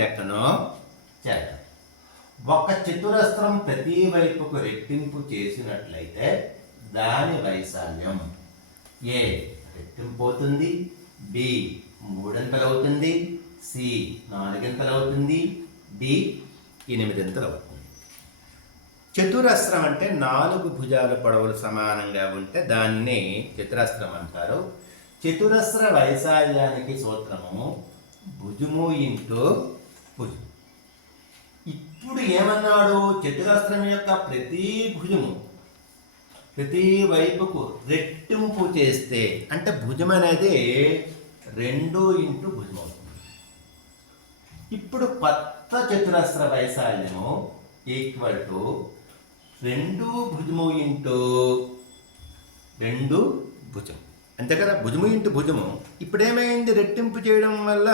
లెక్కను చేద్దాం. ఒక చతురస్రం ప్రతి వైపుకు రెట్టింపు చేసినట్లయితే దాని వైశాల్యం ఏ రెట్టింపు అవుతుంది, బి మూడింతలు అవుతుంది, సి నాలుగింతలు అవుతుంది, డి ఎనిమిదింతలు అవుతుంది. చతురస్రం అంటే 4 భుజాల పొడవులు సమానంగా ఉంటే దాన్ని చతురస్రం అంటారు. చతురస్ర వైశాల్యానికి సూత్రము భుజము ఇంటూ భుజం. ఇప్పుడు ఏమన్నాడు, చతురస్రం యొక్క ప్రతి భుజము ప్రతి వైపుకు రెట్టింపు చేస్తే అంటే భుజం అనేది 2 ఇంటూ భుజం అవుతుంది. ఇప్పుడు కొత్త చతురస్ర వైశాల్యము ఈక్వల్ టు 2 భుజము ఇంటూ 2 భుజం, అంతే కదా. భుజము ఇంటూ భుజము ఇప్పుడు ఏమైంది, రెట్టింపు చేయడం వల్ల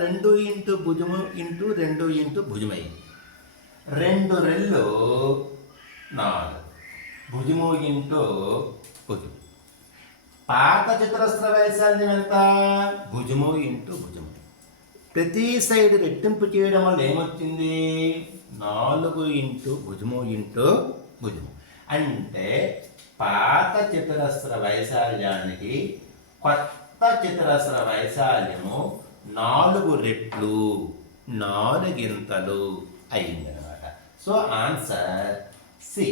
2 ఇంటూ భుజము ఇంటూ 2 ఇంటూ భుజం అయింది. 2 రెళ్ళు 4 భుజము ఇంటూ భుజం. పాత చతురస్ర వైశాల్యం ఎంత, భుజము ఇంటూ భుజము. ప్రతి సైడ్ రెట్టింపు చేయడం వల్ల ఏమొచ్చింది, 4 ఇంటూ భుజము ఇంటూ భుజము. అంటే పాత చతురస్ర వైశాల్యానికి కొత్త చతురస్ర వైశాల్యము 4 రెట్లు 4 గింతలు అయిందనమాట. So answer C.